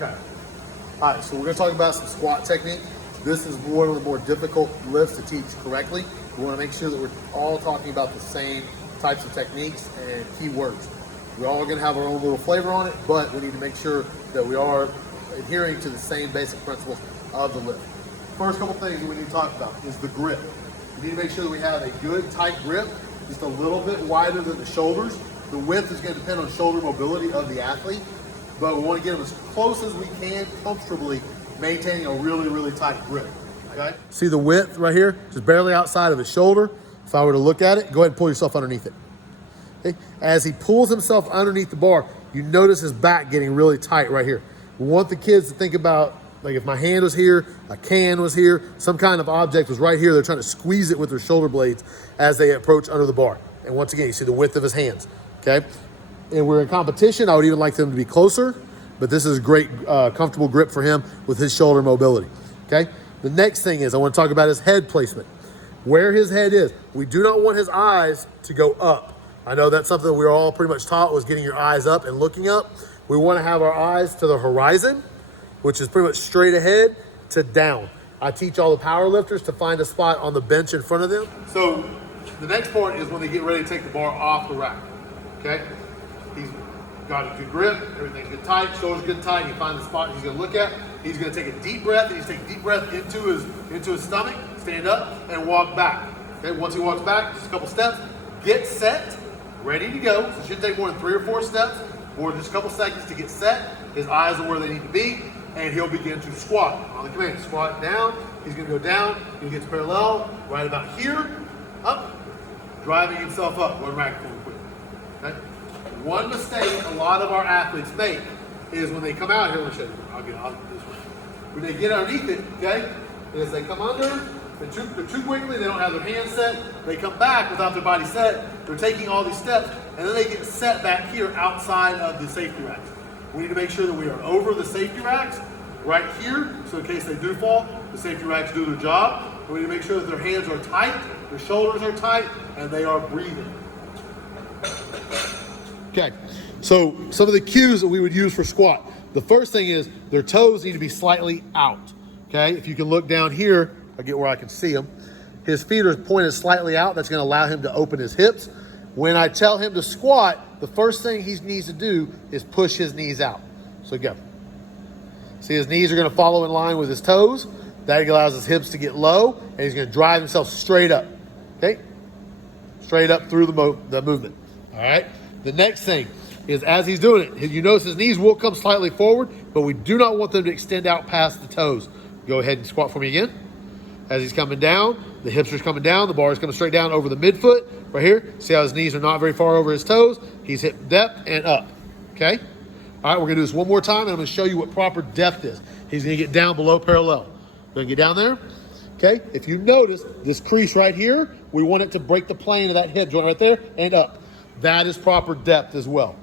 Okay. All right, so we're gonna talk about some squat technique. This is one of the more difficult lifts to teach correctly. We wanna make sure that we're all talking about the same types of techniques and key words. We're all gonna have our own little flavor on it, but we need to make sure that we are adhering to the same basic principles of the lift. First couple things that we need to talk about is the grip. We need to make sure that we have a good tight grip, just a little bit wider than the shoulders. The width is gonna depend on shoulder mobility of the athlete, but we wanna get them as close as we can comfortably, maintaining a really, really tight grip, okay? See the width right here? Just barely outside of his shoulder. If I were to look at it, go ahead and pull yourself underneath it. Okay? As he pulls himself underneath the bar, you notice his back getting really tight right here. We want the kids to think about, like if my hand was here, a can was here, some kind of object was right here, they're trying to squeeze it with their shoulder blades as they approach under the bar. And once again, you see the width of his hands, okay? And we're in competition, I would even like them to be closer, but this is a great, comfortable grip for him with his shoulder mobility, okay? The next thing is I want to talk about his head placement. Where his head is, we do not want his eyes to go up. I know that's something that we were all pretty much taught, was getting your eyes up and looking up. We want to have our eyes to the horizon, which is pretty much straight ahead to down. I teach all the power lifters to find a spot on the bench in front of them. So the next part is when they get ready to take the bar off the rack, okay? He's got a good grip, everything's good tight, shoulders good tight, he finds the spot he's gonna look at. He's gonna take a deep breath, and he's taking a deep breath into his stomach, stand up, and walk back. Okay, once he walks back, just a couple steps, get set, ready to go. So it should take more than 3 or 4 steps, or just a couple seconds to get set. His eyes are where they need to be, and he'll begin to squat on the command. Squat down, he's gonna go down, he gets parallel, right about here, up, driving himself up, one rack forward quick, okay? One mistake a lot of our athletes make is when they come out here, let me show you, I'll do this one. When they get underneath it, okay, is they come under, they're too quickly, they don't have their hands set, they come back without their body set, they're taking all these steps, and then they get set back here outside of the safety racks. We need to make sure that we are over the safety racks right here, so in case they do fall, the safety racks do their job. And we need to make sure that their hands are tight, their shoulders are tight, and they are breathing. Okay, so some of the cues that we would use for squat. The first thing is their toes need to be slightly out, okay? If you can look down here, I get where I can see him. His feet are pointed slightly out. That's gonna allow him to open his hips. When I tell him to squat, the first thing he needs to do is push his knees out. So go. See, his knees are gonna follow in line with his toes. That allows his hips to get low, and he's gonna drive himself straight up, okay? Straight up through the movement, all right? The next thing is as he's doing it, you notice his knees will come slightly forward, but we do not want them to extend out past the toes. Go ahead and squat for me again. As he's coming down, the hips are coming down, the bar is coming straight down over the midfoot, right here. See how his knees are not very far over his toes? He's hip depth and up, okay? All right, we're gonna do this one more time, and I'm gonna show you what proper depth is. He's gonna get down below parallel. Gonna get down there, okay? If you notice this crease right here, we want it to break the plane of that hip joint right there and up. That is proper depth as well.